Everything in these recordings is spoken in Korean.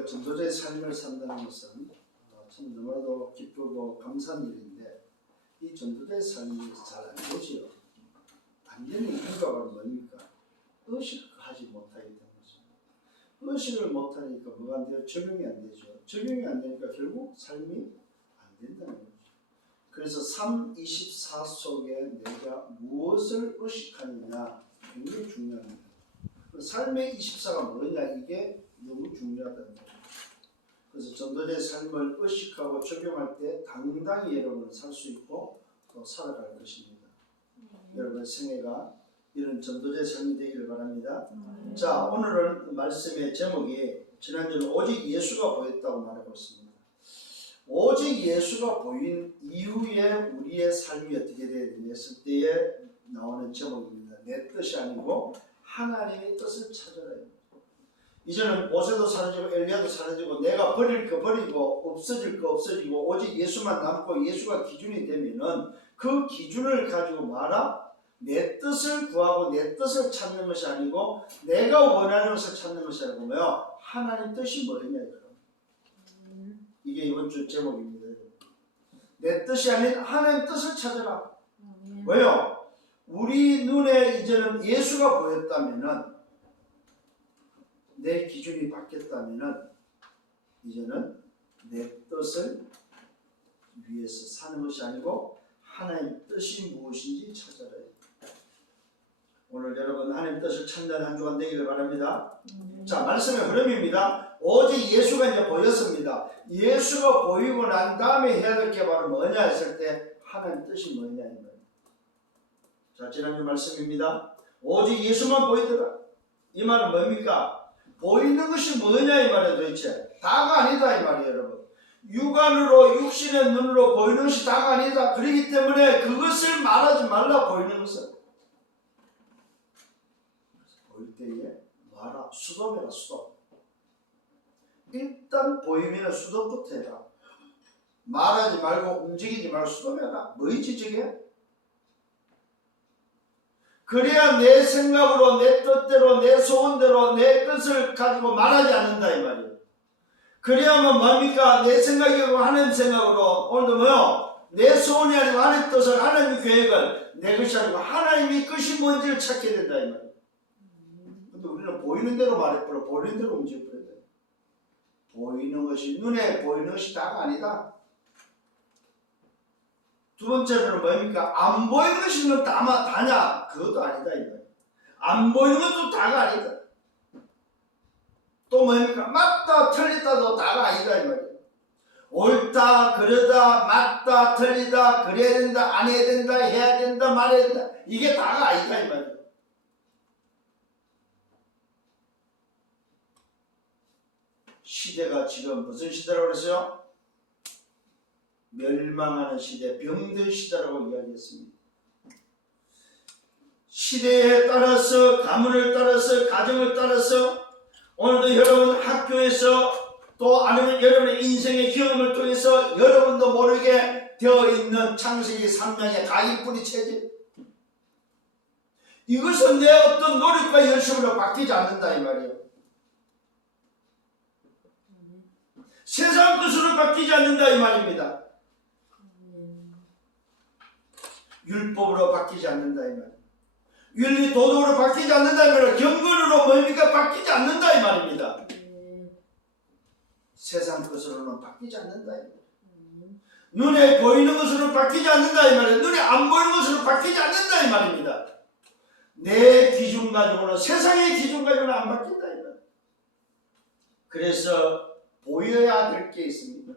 우리가 전도자의 삶을 산다는 것은 참 너무나도 기쁘고 감사한 일인데 이 전도자의 삶이 잘 안 되지요. 안 되는 이유가 바로 뭡니까? 의식하지 못하기 때문이죠. 의식을 못하니까 뭐가 안 돼요? 적용이 안 되죠. 적용이 안 되니까 결국 삶이 안 된다는 거죠. 그래서 삶 24 속에 내가 무엇을 의식하느냐 굉장히 중요합니다. 삶의 24가 뭐냐 이게 너무 중요하다는 거죠. 그래서 전도자의 삶을 의식하고 적용할 때 당당히 여러분은 살 수 있고 또 살아갈 것입니다. 여러분 생애가 이런 전도자의 삶이 되기를 바랍니다. 자, 오늘은 말씀의 제목이 지난주는 오직 예수가 보였다고 말하고 있습니다. 오직 예수가 보인 이후에 우리의 삶이 어떻게 되어야 되냐 했을 때에 나오는 제목입니다. 내 뜻이 아니고 하나님의 뜻을 찾아라. 이제는 모세도 사라지고 엘리야도 사라지고 내가 버릴 거 버리고 없어질 거 없어지고 오직 예수만 남고 예수가 기준이 되면은 그 기준을 가지고 말아 내 뜻을 구하고 내 뜻을 찾는 것이 아니고 내가 원하는 것을 찾는 것이 아니고 뭐요? 하나님 뜻이 뭐냐 이거예요. 이게 이번 주 제목입니다. 내 뜻이 아닌 하나님 뜻을 찾아라. 왜요? 우리 눈에 이제는 예수가 보였다면은 내 기준이 바뀌었다면은 이제는 내 뜻을 위해서 사는 것이 아니고 하나님 뜻이 무엇인지 찾아라. 오늘 여러분 하나님 뜻을 찾는 한 주간 되기를 바랍니다. 자, 말씀의 흐름입니다. 오직 예수가 이제 보였습니다. 예수가 보이고 난 다음에 해야 될 게 바로 뭐냐 했을 때 하나님 뜻이 뭐냐 이 말이에요. 자, 지난주 말씀입니다. 오직 예수만 보이더라. 이 말은 뭡니까? 보이는 것이 뭐냐 이 말이에요. 도대체 다가 아니다 이 말이에요. 여러분 육안으로 육신의 눈으로 보이는 것이 다가 아니다. 그렇기 때문에 그것을 말하지 말라. 보이는 것은 보일 때에 말아. 수도해라. 수도. 일단 보이면 수도부터 해라. 말하지 말고 움직이지 말고 수도해라. 뭐이지 저게? 그래야 내 생각으로 내 뜻대로 내 소원대로 내 뜻을 가지고 말하지 않는다 이 말이에요. 그래야만 뭡니까? 내 생각이고 하나님 생각으로 오늘도 뭐요? 내 소원이 아니고 하나님 뜻을 하나님의 계획을 내 것이 아니고 하나님의 뜻이 뭔지를 찾게 된다 이 말이에요. 근데 우리는 보이는 대로 말해버려. 보이는 대로 움직여버려야 돼. 보이는 것이 눈에 보이는 것이 다가 아니다. 두 번째로는 뭡니까? 안 보이는 것이 다냐? 그것도 아니다 이 말이에요. 안 보이는 것도 다가 아니다. 또 뭡니까? 맞다 틀리다도 다가 아니다 이 말이에요. 옳다 그러다 맞다 틀리다 그래야 된다 안 해야 된다 해야 된다 말해야 된다 이게 다가 아니다 이 말이에요. 시대가 지금 무슨 시대라고 그랬어요? 멸망하는 시대, 병든 시대라고 이야기했습니다. 시대에 따라서 가문을 따라서 가정을 따라서 오늘도 여러분 학교에서 또 아니면 여러분의 인생의 경험을 통해서 여러분도 모르게 되어 있는 창세기 3장의 가인뿌리 체질 이것은 내 어떤 노력과 열심으로 바뀌지 않는다 이 말이에요. 세상 뜻으로 바뀌지 않는다 이 말입니다. 율법으로 바뀌지 않는다 이 말이에요. 윤리 도덕으로 바뀌지 않는다 이 말이에요. 경건으로 뭡니까? 바뀌지 않는다 이 말입니다. 세상 것으로는 바뀌지 않는다 이 말이에요. 눈에 보이는 것으로 바뀌지 않는다 이 말이에요. 눈에 안 보이는 것으로 바뀌지 않는다 이 말입니다. 내 기준 가지고는 세상의 기준 가지고는 안 바뀐다 이 말이에요. 그래서 보여야 될 게 있습니다.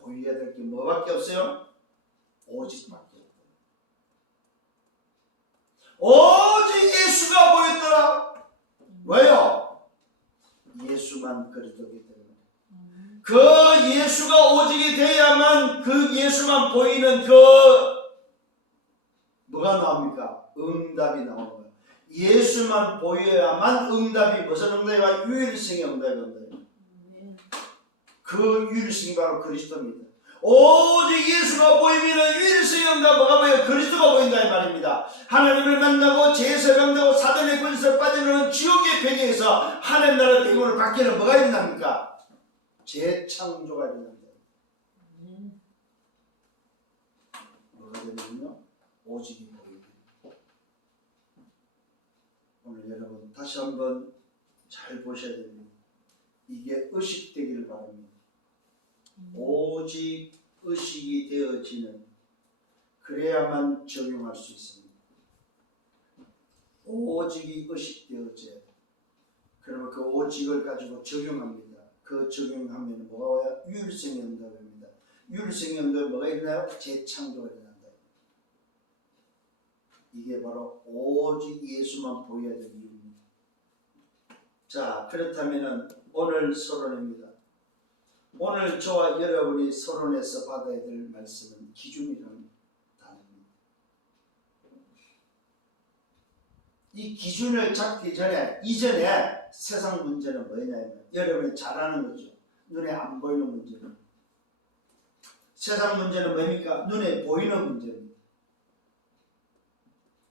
보여야 될 게 뭐밖에 없어요? 오직밖에 없다. 오직 예수가 보였더라. 왜요? 예수만 그랬기 때문에. 그 예수가 오직이 돼야만 그 예수만 보이는 그 뭐가 나옵니까? 응답이 나오는 거예요. 예수만 보여야만 응답이 무슨 응답이야? 유일성의 응답이 온다. 그 유일성이 바로 그리스도입니다. 오직 예수가 보이면 유일성령과 뭐가 보여? 그리스도가 보인다 이 말입니다. 하나님을 만나고 죄에서 병되고 사단의 권세에 빠져나오는 지옥의 배경에서 하나님 나라 배경으로 바뀌는 뭐가 일어납니까? 재창조가 일어납니다. 뭐가 되면요? 오직이 보이게. 오늘 여러분 다시 한번 잘 보셔야 됩니다. 이게 의식되기를 바랍니다. 오직 의식이 되어지는, 그래야만 적용할 수 있습니다. 오직이 의식되어져야 돼요. 그러면 그 오직을 가지고 적용합니다. 그 적용하면 뭐가 와요? 유일성 연답입니다. 유일성 연답에 뭐가 있나요? 재창조가 일어난다. 이게 바로 오직 예수만 보여야 되는 이유입니다. 자, 그렇다면 오늘 서론입니다. 오늘 저와 여러분이 서론에서 받아야 될 말씀은 기준이라는 단어입니다. 이 기준을 잡기 전에, 이전에 세상 문제는 뭐냐면 여러분이 잘 아는 거죠. 눈에 안 보이는 문제는. 세상 문제는 뭡니까? 눈에 보이는 문제입니다.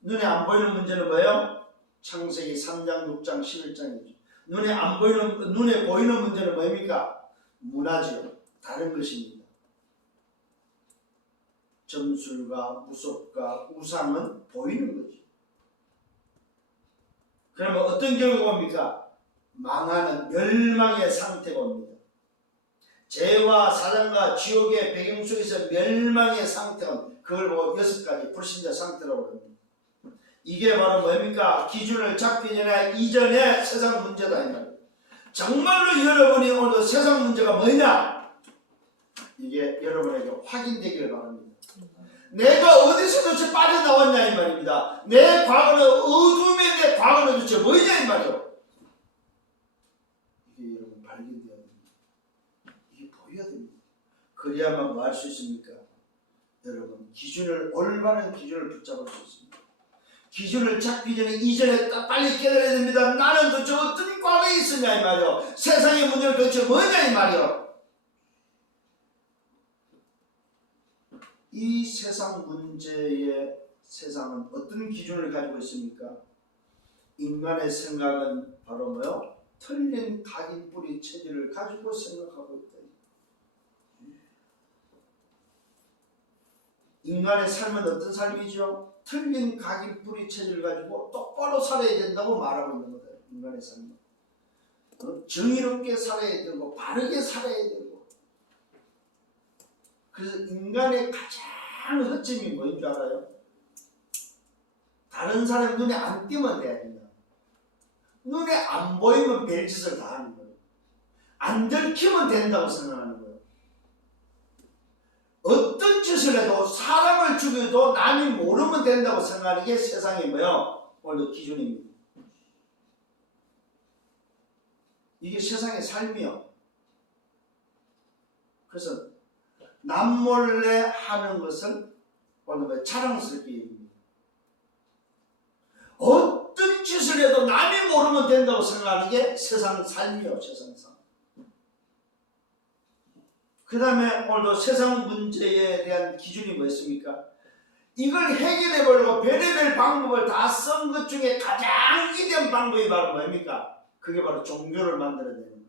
눈에 안 보이는 문제는 뭐예요? 창세기 3장, 6장, 11장이죠. 눈에 보이는 문제는 뭡니까? 문화죠. 다른 것입니다. 점술과 무속과 우상은 보이는 거죠. 그러면 어떤 결과가 옵니까? 망하는 멸망의 상태가 옵니다. 죄와 사단과 지옥의 배경 속에서 멸망의 상태가 옵니다. 그걸 보고 6가지 불신자 상태라고 합니다. 이게 바로 뭡니까? 기준을 잡기 전에 이전에 세상 문제다 이 말이에요. 정말로 여러분이 오늘 세상 문제가 뭐냐? 이게 여러분에게 확인되기를 바랍니다. 내가 어디서 도대체 빠져나왔냐 이 말입니다. 내 과거는 어둠의 내 과거는 도대체 뭐냐 이 말이에요. 이게 여러분 발견되어야 됩니다. 이게 보여야 됩니다. 그래야만 뭐 할 수 있습니까? 여러분 올바른 기준을 붙잡을 수 있습니다. 기준을 잡기 전에 이전에 빨리 깨달아야 됩니다. 나는 도대체 어떤 과거에 있었냐 이 말이요. 세상의 문제는 도대체 뭐냐 이 말이요. 이 세상 문제의 세상은 어떤 기준을 가지고 있습니까? 인간의 생각은 바로 뭐요? 틀린 각인 뿌리 체질을 가지고 생각하고 있다. 인간의 삶은 어떤 삶이죠? 틀린 각인 뿌리 체질을 가지고 똑바로 살아야 된다고 말하고 있는 거다. 인간의 삶은 정의롭게 살아야 되고 바르게 살아야 되고. 그래서 인간의 가장 허점이 뭐인 줄 알아요? 다른 사람 눈에 안 띄면 돼야 된다. 눈에 안 보이면 별짓을 다 하는 거예요. 안 들키면 된다고 생각하는 거예요. 어떤 짓을 해도 사람을 죽여도 남이 모르면 된다고 생각하는 게 세상의 뭐요? 오늘 기준입니다. 이게 세상의 삶이요. 그래서 남몰래 하는 것을 오늘 자랑스럽게 얘기합니다. 어떤 짓을 해도 남이 모르면 된다고 생각하는 게 세상 삶이요. 세상 삶. 그 다음에 오늘도 세상 문제에 대한 기준이 뭐였습니까? 이걸 해결해 보려고 별의별 방법을 다 쓴 것 중에 가장 위대한 방법이 바로 뭡니까? 그게 바로 종교를 만들어내는 거예요.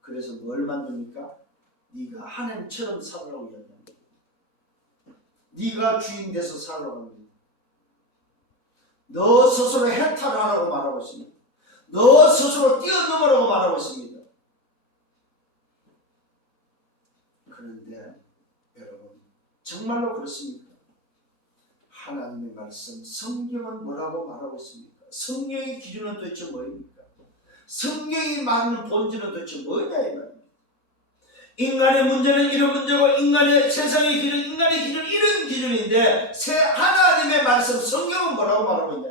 그래서 뭘 만듭니까? 네가 하나님처럼 살으라고 이야기합니다. 네가 주인 돼서 살라고 합니다. 너 스스로 해탈하라고 말하고 있습니다. 너 스스로 뛰어넘으라고 말하고 있습니다. 그런데 여러분 정말로 그렇습니까? 하나님의 말씀 성경은 뭐라고 말하고 있습니까? 성경의 기준은 도대체 뭐입니까? 성경이 말하는 본질은 도대체 뭐냐 이 말입니다. 인간의 문제는 이런 문제고 인간의 세상의 기준, 인간의 기준 이런 기준인데 하나님의 말씀 성경은 뭐라고 말하고 있냐.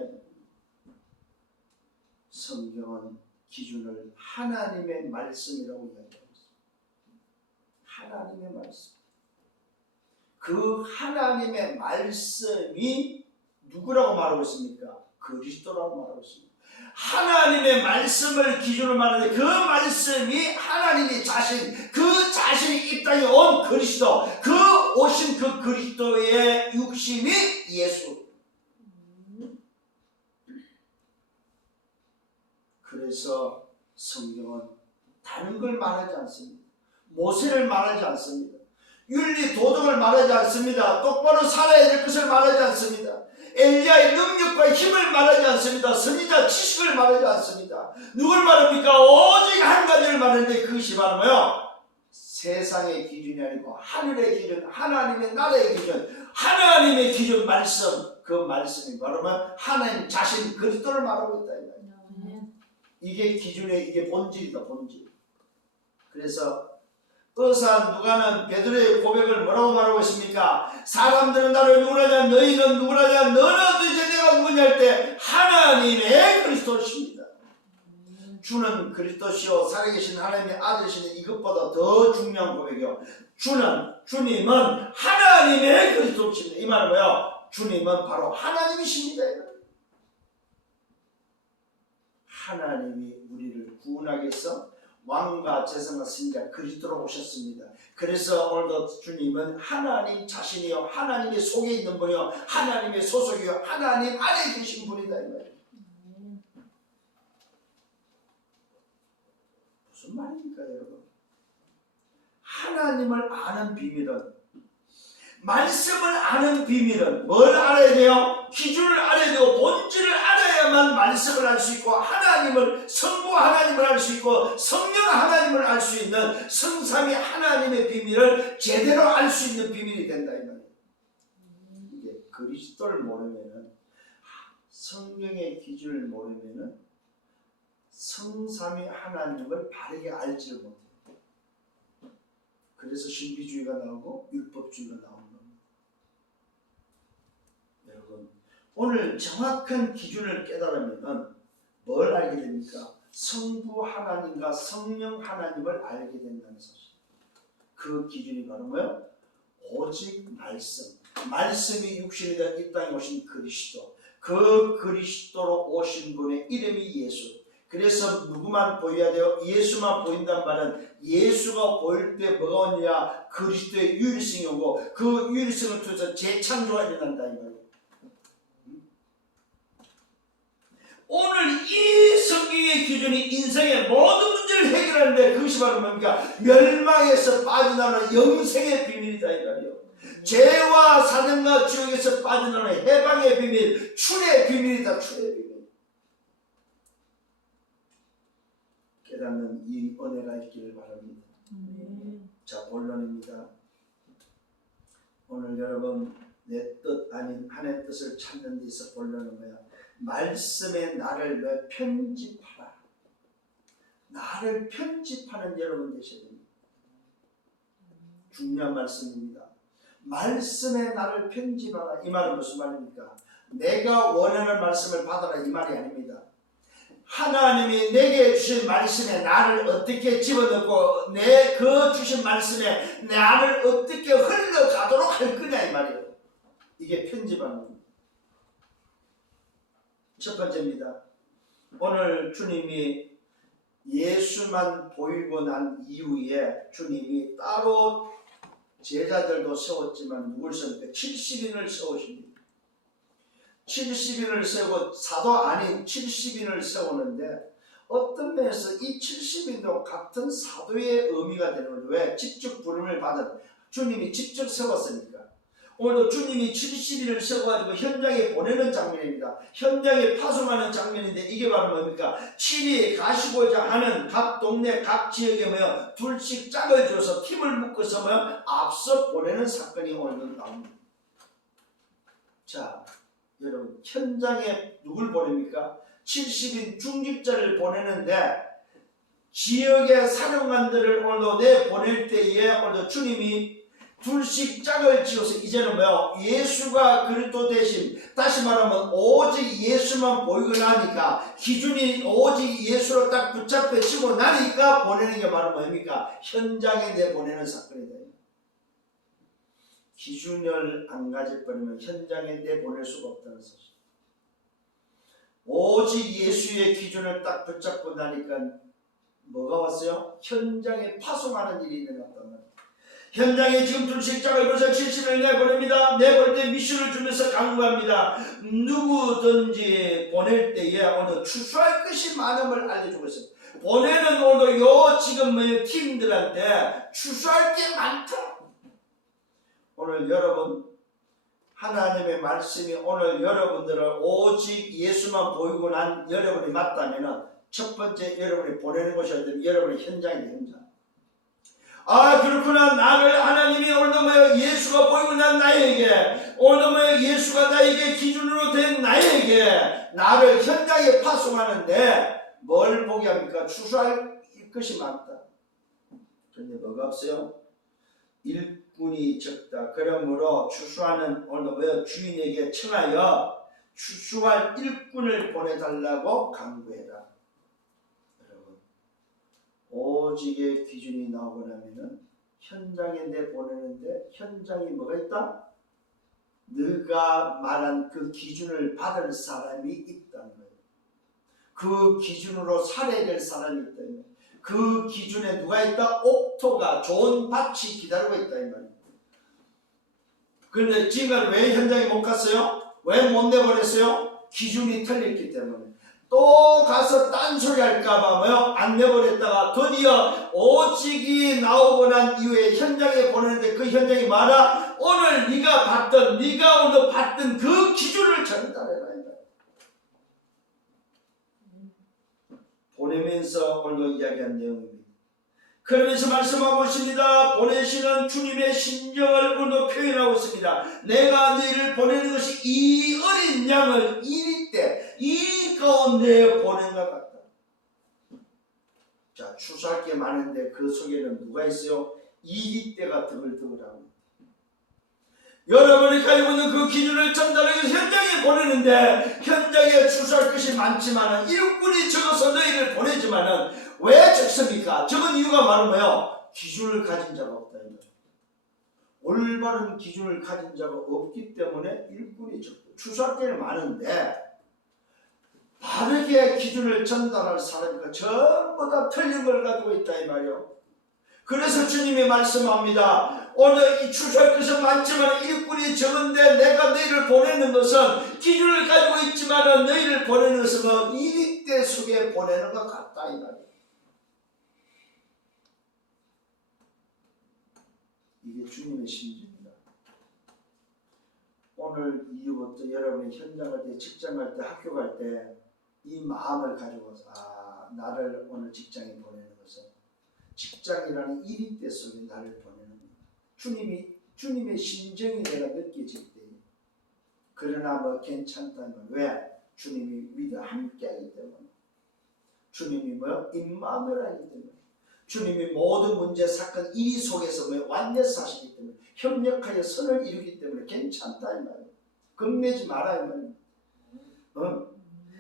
성경은 기준을 하나님의 말씀이라고 이야기하고 있습니다. 하나님의 말씀. 그 하나님의 말씀이 누구라고 말하고 있습니까? 그리스도라고 말하고 있습니다. 하나님의 말씀을 기준으로 말하는데 그 말씀이 하나님이 자신, 그 자신이 이 땅에 온 그리스도, 그 오신 그 그리스도의 육신이 예수. 그래서 성경은 다른 걸 말하지 않습니다. 모세를 말하지 않습니다. 윤리 도덕을 말하지 않습니다. 똑바로 살아야 될 것을 말하지 않습니다. 엘리야의 능력과 힘을 말하지 않습니다. 선지자 지식을 말하지 않습니다. 누굴 말합니까? 오직 한 가지를 말하는데 그것이 바로 뭐요? 세상의 기준이 아니고 하늘의 기준, 하나님의 나라의 기준, 하나님의 기준 말씀, 그 말씀이 바로 하나님 자신 그리스도를 말하고 있다. 이게 기준의, 이게 본질이다, 본질. 그래서 의사 누가는 베드로의 고백을 뭐라고 말하고 있습니까? 사람들은 나를 누구라냐, 너희는 누구라냐, 너는 도대체 내가 누구냐 할 때 하나님의 그리스도십니다. 주는 그리스도시요 살아계신 하나님의 아들이시니 이것보다 더 중요한 고백이요. 주님은 하나님의 그리스도십니다. 이 말은 뭐예요? 주님은 바로 하나님이십니다. 하나님이 우리를 구원하기 위해서 왕과 제사장과 선지자 그리스도로 오셨습니다. 그래서 오늘도 주님은 하나님 자신이요, 하나님의 속에 있는 분이요, 하나님의 소속이요, 하나님 안에 계신 분이다 이 말이에요. 무슨 말입니까 여러분? 하나님을 아는 비밀은, 말씀을 아는 비밀은 뭘 알아야 돼요? 기준을 알아야 되고 본질을 알아야만 말씀을 알 수 있고 하나님을, 성부 하나님을 알 수 있고 성령 하나님을 알 수 있는 성삼위 하나님의 비밀을 제대로 알 수 있는 비밀이 된다 이 말이에요. 이게 그리스도를 모르면은, 성경의 기준을 모르면은 성삼위 하나님을 바르게 알지를 못해요. 그래서 신비주의가 나오고 율법주의가 나오는 겁니다. 여러분, 오늘 정확한 기준을 깨달으면 뭘 알게 됩니까? 성부 하나님과 성령 하나님을 알게 된다는 사실. 그 기준이 바로 뭐예요? 오직 말씀. 말씀이 육신이 된 이 땅에 오신 그리스도. 그 그리스도로 오신 분의 이름이 예수. 그래서 누구만 보여야 돼요? 예수만 보인단 말은 예수가 보일 때 뭐가 오느냐? 그리스도의 유일성이 오고 그 유일성을 통해서 재창조가 일어난다 이 말이에요. 오늘 이 성경의 기준이 인생의 모든 문제를 해결하는데 그것이 바로 뭡니까? 멸망에서 빠져나오는 영생의 비밀이다 이 말이에요. 죄와 사단과 지옥에서 빠져나오는 해방의 비밀, 출의 비밀이다. 출의 비밀. 깨닫는 이 은혜가 있기를 바랍니다. 자, 본론입니다. 오늘 여러분 내 뜻 아닌 하나님의 뜻을 찾는 데서 본론은 뭐야? 말씀에 나를 편집하라. 나를 편집하는 여러분 되셔야 됩니다. 중요한 말씀입니다. 말씀에 나를 편집하라. 이 말은 무슨 말입니까? 내가 원하는 말씀을 받아라 이 말이 아닙니다. 하나님이 내게 주신 말씀에 나를 어떻게 집어넣고 내 그 주신 말씀에 나를 어떻게 흘러가도록 할 거냐 이 말이에요. 이게 편집하는 겁니다. 첫 번째입니다. 오늘 주님이 예수만 보이고 난 이후에 주님이 따로 제자들도 세웠지만 누굴 세웁니까? 70인을 세우십니다. 70인을 세우고 사도 아닌 70인을 세우는데 어떤 면에서 이 70인도 같은 사도의 의미가 되는 거죠. 왜? 직접 부름을 받은 주님이 직접 세웠으니까. 오늘도 주님이 70인을 세워가지고 현장에 보내는 장면입니다. 현장에 파송하는 장면인데 이게 바로 뭡니까? 7이 가시고자 하는 각 동네 각 지역에 뭐요? 둘씩 짝을 줘서 팀을 묶어서 뭐요? 앞서 보내는 사건이 오늘도 나옵니다. 자, 여러분 현장에 누굴 보냅니까? 70인 중직자를 보내는데 지역의 사령관들을 오늘도 내보낼 때에 오늘도 주님이 둘씩 짝을 지어서 이제는 뭐야? 예수가 그리스도 대신, 다시 말하면 오직 예수만 보이고 나니까 기준이 오직 예수로 딱 붙잡혀지고 나니까 보내는 게 바로 뭡니까? 현장에 내보내는 사건이다. 기준을 안 가져버리면 현장에 내보낼 수가 없다는 사실. 오직 예수의 기준을 딱 붙잡고 나니까 뭐가 왔어요? 현장에 파송하는 일이 일어났단 말이에요. 현장에 지금 둘씩장을 벌써 70을 내보냅니다. 내볼 때 미션을 주면서 강구합니다. 누구든지 보낼 때에 오늘 추수할 것이 많음을 알려주고 있습니다. 보내는 오늘 요 지금 팀들한테 추수할 게 많다. 오늘 여러분 하나님의 말씀이 오늘 여러분들을 오직 예수만 보이고 난 여러분이 맞다면 첫 번째 여러분이 보내는 것이 어떤 여러분의 현장이에요. 현장. 아 그렇구나. 나를 하나님이 오늘도 예수가 보이고 난 나에게 오늘도 예수가 나에게 기준으로 된 나에게 나를 현장에 파송하는데 뭘 보게 합니까? 추수할 것이 많다. 그런데 뭐가 없어요? 일꾼이 적다. 그러므로 추수하는 오늘 주인에게 청하여 추수할 일꾼을 보내달라고 강구해라. 여러분 오직의 기준이 나오고 나면은 현장에 내보내는데 현장에 뭐가 있다? 네가 말한 그 기준을 받을 사람이 있다는 거예요. 그 기준으로 살아야 될 사람이 있다. 그 기준에 누가 있다? 옥토가 좋은 밭이 기다리고 있다 이 말이에요. 그런데 지금까지 왜 현장에 못 갔어요? 왜 못 내보냈어요? 기준이 틀렸기 때문에. 또 가서 딴소리 할까봐 안 내보냈다가 드디어 오직이 나오고 난 이후에 현장에 보내는데 그 현장이 말아 오늘 네가 봤던 네가 오늘 봤던 그 기준을 전달해라. 보내면서 오늘 이야기한 내용입니다. 그러면서 말씀하고 있습니다. 보내시는 주님의 심정을 오늘 표현하고 있습니다. 내가 너희를 보내는 것이 이 어린 양을 이리 때 이 가운데 보낸 것 같다. 자, 추수할 게 많은데 그 속에는 누가 있어요? 이리 때가 드글드글하고 여러분이 가지고 있는 그 기준을 전달하기 위해서 현장에 보내는데 현장에 추수할 것이 많지만 일꾼이 적어서 너희를 보내지만 왜 적습니까? 적은 이유가 바로 뭐예요? 기준을 가진 자가 없다. 올바른 기준을 가진 자가 없기 때문에 일꾼이 적고 추수할 때는 많은데 바르게 기준을 전달할 사람이니까 전부 다 틀린 걸 가지고 있다 이 말이에요. 그래서 주님이 말씀합니다. 오늘 이 추수할 것은 많지만 일꾼이 적은데 내가 너희를 보내는 것은 기준을 가지고 있지만 너희를 보내는 것은 이리때 속에 보내는 것 같다 이 말이에요. 이게 주님의 심정입니다. 오늘 이후부터 여러분이 현장 갈 때, 직장 갈 때, 학교 갈 때 이 마음을 가지고서 나를 오늘 직장에 보내는 것은 직장이라는 일인대 속에 나를 보내는 주님의 심정이 내가 느껴질 때 그러나 괜찮다면 왜? 주님이 위대하 함께하기 때문에 주님이 임마누엘이기 때문에 주님이 모든 문제 사건 이 속에서 완내서 하시기 때문에 협력하여 선을 이루기 때문에 괜찮다 이 말이에요. 겁내지 마라 이 말이에요.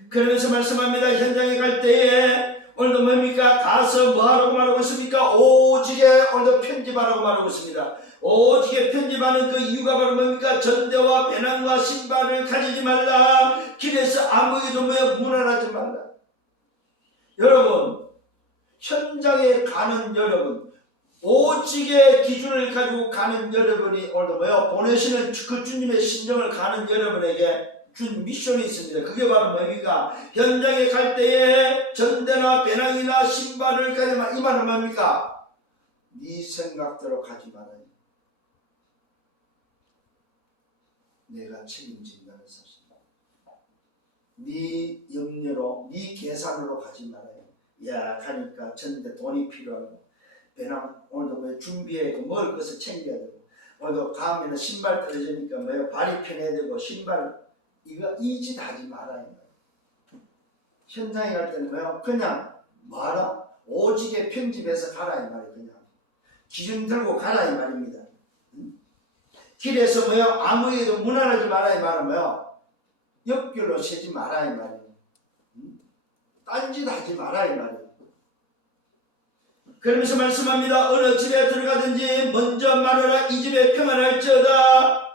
그러면서 말씀합니다. 현장에 갈 때에 오늘도 뭡니까? 가서 뭐하라고 말하고 있습니까? 오직에 오늘도 편집하라고 말하고 있습니다. 오직에 편집하는 그 이유가 바로 뭡니까? 전대와 배낭과 신발을 가지지 말라. 길에서 아무에도 무난하지 말라. 여러분 현장에 가는 여러분 오직의 기준을 가지고 가는 여러분이 오늘도 보내시는 그 주님의 심정을 가는 여러분에게 준 미션이 있습니다. 그게 바로 뭡니까? 현장에 갈 때에 전대나 배낭이나 신발을 가지마. 이 말은 뭡니까? 네 생각대로 가지 말아요. 내가 책임진다는 사실. 네 염려로, 네 계산으로 가지 말아요. 야, 가니까 전대 돈이 필요하고 배낭 오늘도 준비해 먹을 것을 챙겨야 되고 오늘도 다음에는 신발 떨어지니까 발이 편해야 되고 신발 이 짓 하지 말아요. 현장에 갈 때는 그냥 뭐하라? 오직에 편집해서 가라 이 말이에요. 그냥 기준 들고 가라 이 말입니다. 길에서 아무에도 무난하지 마라 이 말은 옆길로 세지 마라 이 말이에요. 딴짓 하지 마라 이 말이에요. 그러면서 말씀합니다. 어느 집에 들어가든지 먼저 말하라. 이 집에 평안할지어다.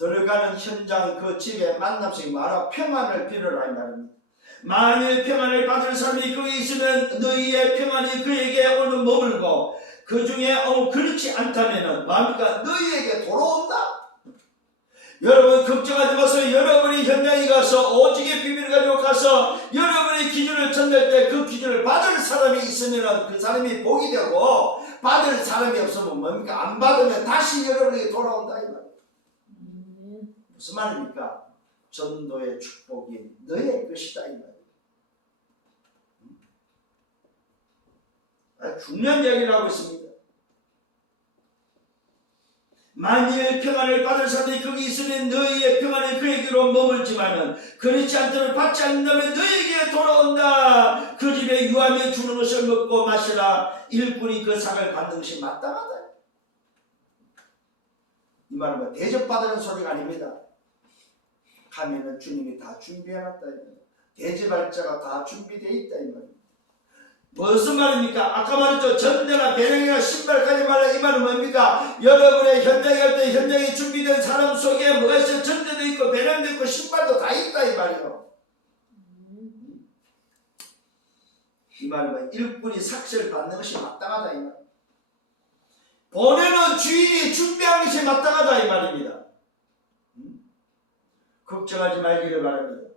들어가는 현장 그 집에 만남씩 말아 평안을 빌어라 이 말입니다. 만일 평안을 받을 사람이 거기 있으면 너희의 평안이 그에게 오늘 머물고 그 중에 그렇지 않다면은 뭡니까? 너희에게 돌아온다. 여러분 걱정하지 마세요. 여러분이 현장에 가서 오직의 비밀을 가지고 가서 여러분의 기준을 전달 때 그 기준을 받을 사람이 있으면 그 사람이 복이 되고 받을 사람이 없으면 뭡니까? 안 받으면 다시 여러분에게 돌아온다 이 말이에요. 무슨 말입니까? 전도의 축복이 너의 것이다 이 말이에요. 중요한 이야기를 하고 있습니다. 만일 평안을 받을 사람이 거기 있으면 너희의 평안이 그에게로 머물지만은 그렇지 않다면 받지 않는다면 너희에게 돌아온다. 그 집에 유하며 주는 것을 먹고 마시라. 일꾼이 그 상을 받는 것이 마땅하다. 이 말은 뭐 대접받으는 소리가 아닙니다. 가면은 주님이 다 준비해놨다. 대접할 자가 다 준비되어 있다 이 말입니다. 무슨 말입니까? 아까 말했죠. 전대나 배낭이나 신발까지 말라. 이 말은 뭡니까? 여러분의 현장에 갈 때 현장에 준비된 사람 속에 뭐가 있어요? 전대도 있고 배낭도 있고 신발도 다 있다 이 말이에요. 이 말은 일꾼이 삭시를 받는 것이 마땅하다 이 말. 보내는 주인이 준비한 것이 마땅하다 이 말입니다. 걱정하지 말기를 바랍니다.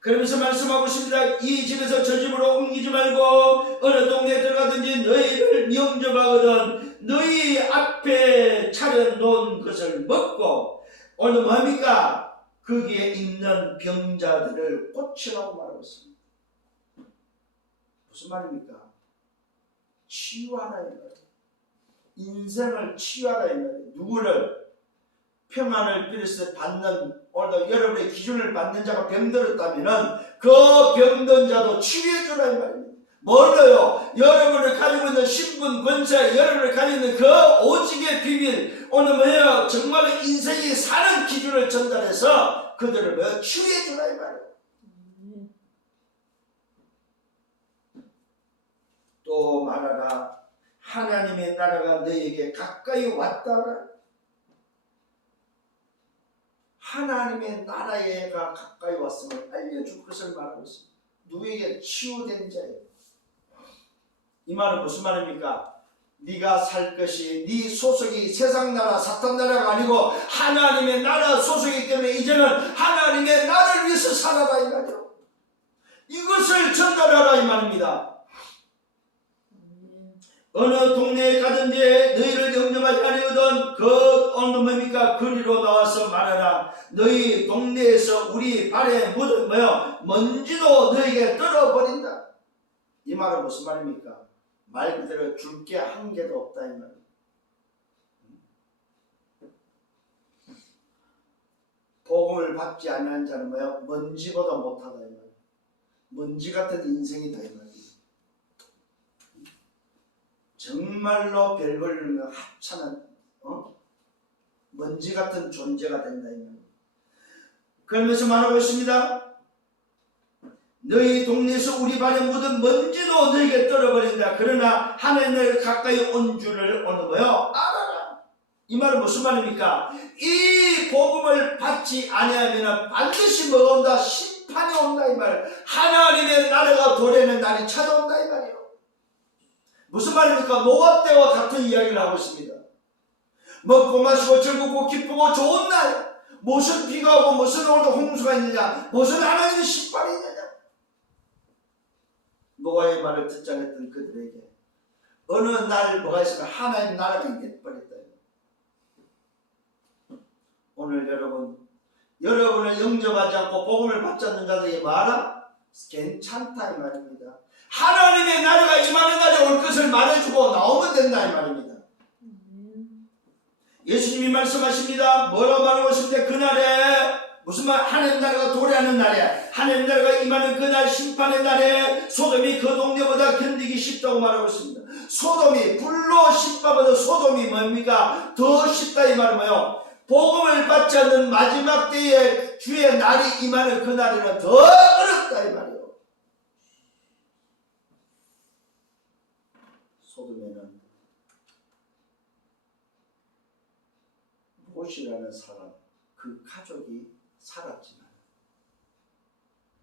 그러면서 말씀하고 있습니다. 이 집에서 저 집으로 옮기지 말고 어느 동네에 들어가든지 너희를 영접하거든 너희 앞에 차려놓은 것을 먹고 오늘 뭡니까? 거기에 있는 병자들을 고치라고 말하고 있습니다. 무슨 말입니까? 치유하라 이 말이에요. 인생을 치유하라 이 말이에요. 누구를? 평안을 빌어서 받는 오늘도 여러분의 기준을 받는 자가 병들었다면은 그 병든 자도 치유해주라 이 말입니다. 뭘로요? 여러분을 가지고 있는 신분, 권세, 여러분을 가지고 있는 그 오직의 비밀, 오늘 뭐예요? 정말 인생이 사는 기준을 전달해서 그들을 뭐예요? 치유해주라 이 말이에요. 또 말하라. 하나님의 나라가 너희에게 가까이 왔다라. 하나님의 나라가 가까이 왔음을 알려줄 것을 말하고 있습니다. 누구에게 치유된 자예요. 이 말은 무슨 말입니까? 네가 살 것이 네 소속이 세상 나라 사탄 나라가 아니고 하나님의 나라 소속이기 때문에 이제는 하나님의 나라를 위해서 살아라 이 말이에요. 이것을 전달하라 이 말입니다. 어느 동네에 가든지 너희를 영접하지 아니거든 그 어느 뭡니까? 거리로 나와서 말하라. 너희 동네에서 우리 발에 묻은 먼지도 너희에게 떨어버린다. 이 말은 무슨 말입니까? 말 그대로 줄 게 한 개도 없다 이 말입니다. 복음을 받지 않는 자는 먼지보다 못하다 이 말입니다. 먼지 같은 인생이다 이 말입니다. 정말로 별 볼일은 하찮은 먼지 같은 존재가 된다 이 말입니다. 그러면서 말하고 있습니다. 너희 동네에서 우리 발에 묻은 먼지도 너에게 떨어버린다. 그러나 하나님 나라에 가까이 온 줄을 알아라. 이 말은 무슨 말입니까? 이 복음을 받지 아니하면 반드시 뭐가 온다? 심판이 온다 이 말. 하나님의 나라가 도래하는 날이 찾아온다 이 말이에요. 무슨 말입니까? 노아 때와 같은 이야기를 하고 있습니다. 먹고 마시고 즐겁고 기쁘고 좋은 날, 무슨 비가 오고 무슨 오늘도 홍수가 있느냐, 무슨 하나님의 심판이 있느냐. 노아의 말을 듣지 않았던 그들에게 어느 날 뭐가 있으면 하나님 나라가 임해버렸다. 오늘 여러분을 영접하지 않고 복음을 받지 않는 자들에게 말아 괜찮다 이 말입니다. 하나님의 나라가 임하는 날에 올 것을 말해주고 나오면 된다 이 말입니다. 예수님이 말씀하십니다. 뭐라고 말하고 있습니까? 그날에 무슨 말? 하나님 나라가 도래하는 날에 하나님 나라가 임하는 그날 심판의 날에 소돔이 그 동네보다 견디기 쉽다고 말하고 있습니다. 소돔이 불로 십바보다 소돔이 뭡니까? 더 쉽다 이 말은 뭐예요? 복음을 받지 않는 마지막 때에 주의 날이 임하는 그 날에는 더 어렵다 이 말이에요. 소돔에는 롯이라는 사람, 그 가족이 살았지만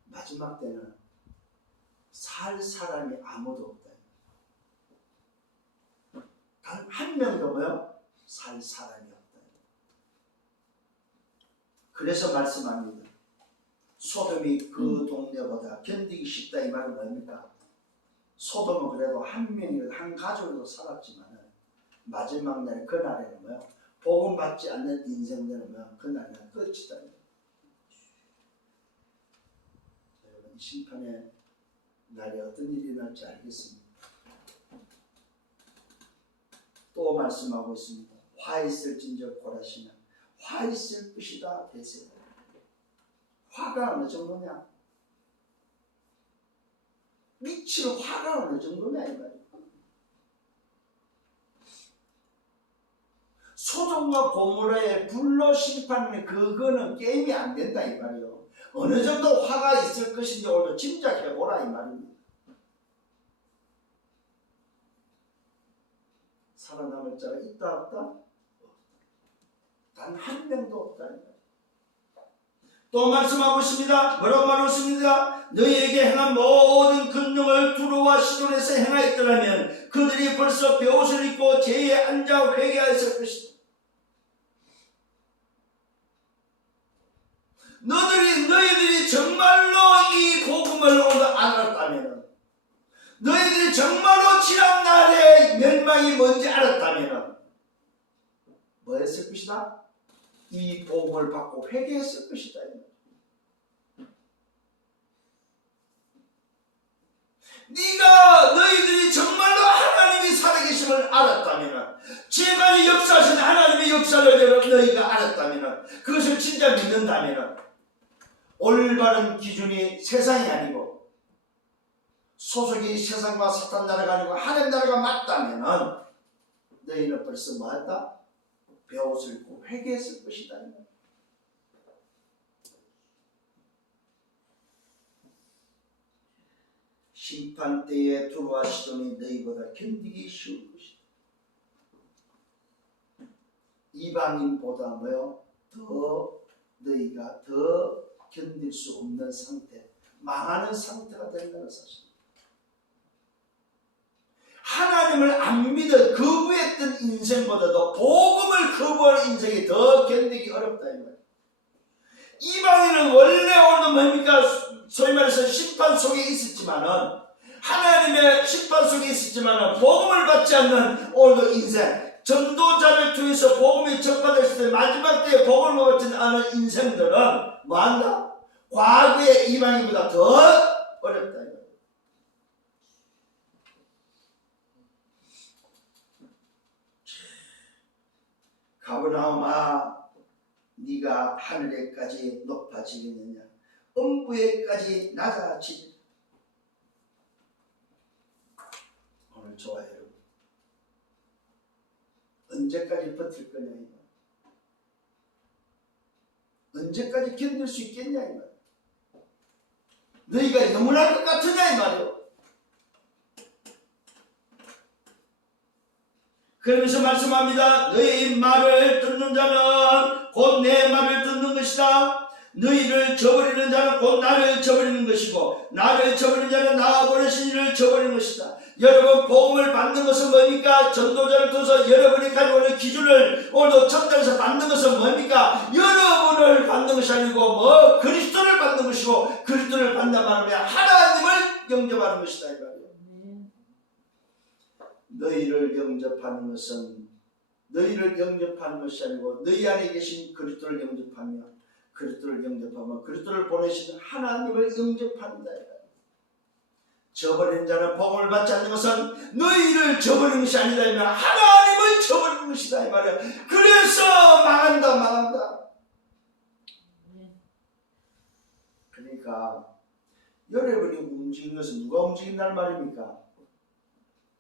마지막 때는 살 사람이 아무도 없다. 단 한 명도 뭐요? 살 사람이 없다. 그래서 말씀합니다. 소돔이 그 동네보다 견디기 쉽다 이 말은 뭡니까? 소돔은 그래도 한 명이라도 한 가족으로 살았지만 마지막 날 그날에는 뭐요? 복음 받지 않는 인생들은 뭐요? 그날에는 끝이다. 여러분 심판의 날에 어떤 일이 날지 알겠습니다. 또 말씀하고 있습니다. 화 있을진저 고라시나 화 있을 것이다 대세. 화가 어느 정도냐? 미칠 화가 어느 정도냐 이 말이야. 소돔과 고모라의 불로 심판하는 그거는 게임이 안 된다 이 말이요. 어느 정도 화가 있을 것인지 오늘 짐작해 보라 이 말입니다. 살아남을 자가 있다 없다? 단 한 명도 없다 이 말이야. 또 말씀하고 있습니다. 뭐라고 말하고 있습니다. 너희에게 행한 모든 근능을 두로와 시돈에서 행하였더라면 그들이 벌써 베옷을 입고 제에 앉아 회개하였을 것이다. 너희들이 정말로 이 복음을 오늘 알았다면, 너희들이 정말로 지난 날의 멸망이 뭔지 알았다면 뭐 했을 것이다? 이 복음을 받고 회개했을 것이다. 너희들이 정말로 하나님이 살아계심을 알았다면, 지금까지 역사하신 하나님의 역사를 너희가 알았다면, 그것을 진짜 믿는다면 올바른 기준이 세상이 아니고 소속이 세상과 사탄 나라가 아니고 하나님 나라가 맞다면 너희는 벌써 뭐했다? 베옷을 입고 회개했을 것이다. 심판 때에 두로와 시돈이 너희보다 견디기 쉬울 것이다. 이방인보다 뭐요? 너희가 더 견딜 수 없는 상태, 망하는 상태가 된다는 사실. 하나님을 안 믿어 거부했던 인생보다도 복음을 거부하는 인생이 더 견디기 어렵다 이 말이에요. 이방인은 원래 오늘 뭡니까? 소위 말해서 심판 속에 있었지만은, 하나님의 심판 속에 있었지만은 복음을 받지 않는 오늘도 인생, 전도자를 통해서 복음이 전파됐을 때 마지막 때에 복음을 받지 않은 인생들은 뭐한다? 과거의 이방인보다 더 어렵다. 가버나움아, 네가 하늘에까지 높아지겠느냐? 음부에까지 낮아지리. 오늘 좋아요, 여러분. 언제까지 버틸 거냐 이거. 언제까지 견딜 수 있겠냐 이 말. 너희가 영원할 것 같으냐 이 말이요. 그러면서 말씀합니다. 너희 말을 듣는 자는 곧 내 말을 듣는 것이다. 너희를 저버리는 자는 곧 나를 저버리는 것이고, 나를 저버리는 자는 나 보내신 이를 저버리는 것이다. 여러분, 복음을 받는 것은 뭡니까? 전도자를 통해서 여러분이 가지고 있는 기준을 오늘도 천당에서 받는 것은 뭡니까? 여러분을 받는 것이 아니고 그리스도를 받는 것이고, 그리스도를 받는 말하면 하나님을 영접하는 것이다 이 말이에요. 너희를 영접하는 것은 너희를 영접하는 것이 아니고 너희 안에 계신 그리스도를 영접하며, 그리스도를 영접하면 그리스도를 보내신 하나님을 영접한다. 저버리는 자는 복음을 받지 않는 것은 너희를 저버리는 것이 아니다 이 말이야. 하나님을 저버리는 것이다 이 말이야. 그래서 망한다. 그러니까 여러분이 움직이는 것은 누가 움직인다는 말입니까?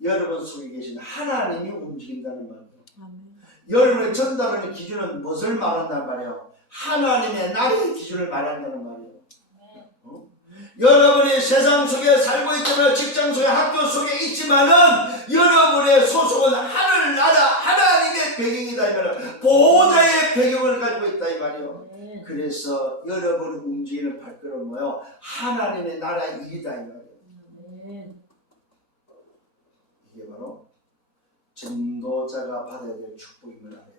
여러분 속에 계신 하나님이 움직인다는 말이에요. 여러분의 전달하는 기준은 무엇을 말한다는 말이에요? 하나님의 나의 기준을 말한다는 말이에요. 여러분이 세상 속에 살고 있지만 직장 속에 학교 속에 있지만은 여러분의 소속은 하늘나라 하나님의 배경이다 이 말이야. 보호자의 배경을 가지고 있다 이 말이요. 그래서 여러분이 움직이는 발걸음은 뭐요? 하나님의 나라 일이다 이 말이에요. 이게 바로 전도자가 받아야 될 축복임을 알아야 됩니다.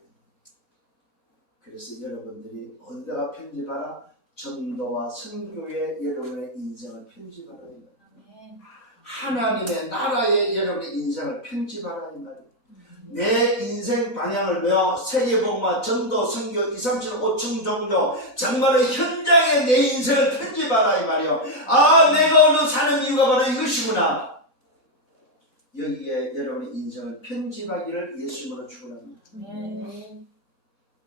그래서 여러분들이 어디다가 편집하라? 전도와 선교에 여러분의 인생을 편집하라 이 말이에요. 하나님의 나라에 여러분의 인생을 편집하라 이 말이에요. 내 인생 방향을 배워 세계복음화 전도 선교 2, 3, 7, 5층 종교 정말로 현장에 내 인생을 편집하라 이 말이요. 아 내가 오늘 사는 이유가 바로 이것이구나. 여기에 여러분의 인생을 편집하기를 예수님으로 축원합니다.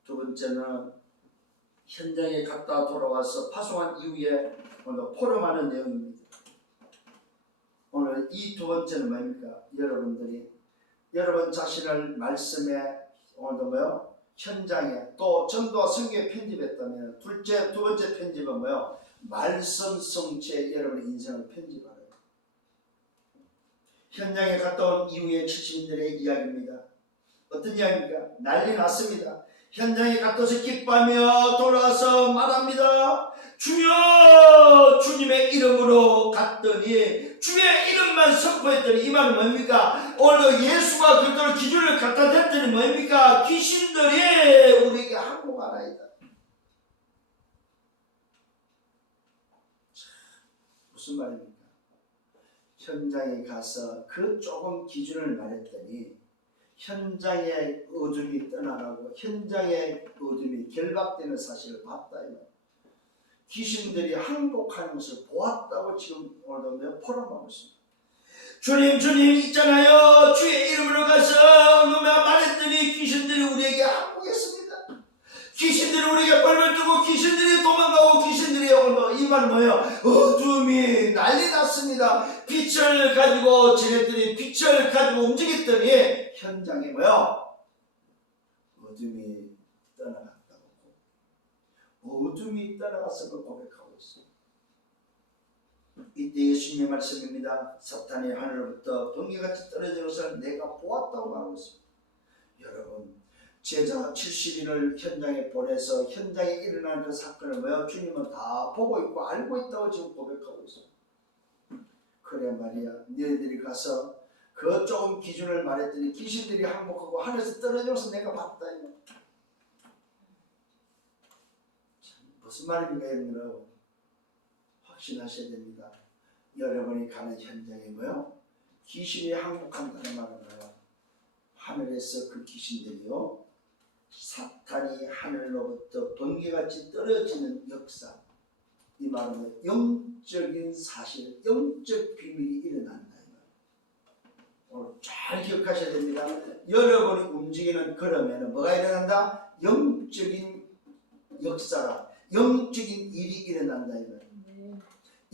두 번째는 현장에 갔다 돌아와서 파송한 이후에 오늘 포럼하는 내용입니다. 오늘 이 두 번째는 뭡니까? 여러분들이 여러분 자신을 말씀에 오늘도 뭐요? 현장에 또 전도와 선교에 편집했다면 두 번째 편집은 뭐요? 말씀 성취에 여러분의 인생을 편집하라. 현장에 갔다 온 이후의 70인들의 이야기입니다. 어떤 이야기입니까? 난리 났습니다. 현장에 갔다서 기뻐하며 돌아와서 말합니다. 주여 주님의 이름으로 갔더니 주의 이름만 선포했더니 이 말은 뭡니까? 오늘 예수가 그들의 기준을 갖다 댔더니 뭡니까? 귀신들이 우리에게 항복하나이다. 무슨 말입니까? 현장에 가서 그 조금 기준을 말했더니 현장의 어둠이 떠나가고 현장의 어둠이 결박되는 사실을 봤다. 귀신들이 항복하는 것을 보았다고 지금 오늘 포럼하고 있습니다. 주님 있잖아요. 주의 이름으로 가서 말했더니 귀신들이 우리에게 항복했습니다. 귀신들이 우리에게 벌을 뜨고 귀신들이 도망가고 귀신들이 오늘 이 말은 뭐예요? 어둠이 난리 났습니다. 빛을 가지고 쟤네들이 빛을 가지고 움직였더니 현장에 뭐예요? 어둠이 떠나갔다고 어둠이 떠나가서 고백하고 있습니다. 이때 예수님의 말씀입니다. 사탄이 하늘로부터 번개같이 떨어지는 것을 내가 보았다고 말하고 있습니다. 여러분 제자 70인을 현장에 보내서 현장에 일어난 그 사건을 뭐야? 주님은 다 보고 있고 알고 있다고 지금 고백하고 있어요. 그래 말이야. 너희들이 가서 그 조금 기준을 말했더니 귀신들이 항복하고 하늘에서 떨어져서 내가 봤다. 무슨 말입니까? 여러분 확신하셔야 됩니다. 여러분이 가는 현장에 뭐요? 귀신이 항복한다는 말은 뭐요? 하늘에서 그 귀신들이요 사탄이 하늘로부터 번개같이 떨어지는 역사, 이 말은 영적인 사실, 영적 비밀이 일어난다. 오늘 잘 기억하셔야 됩니다. 여러분이 움직이는 걸음에는 뭐가 일어난다? 영적인 역사가, 영적인 일이 일어난다.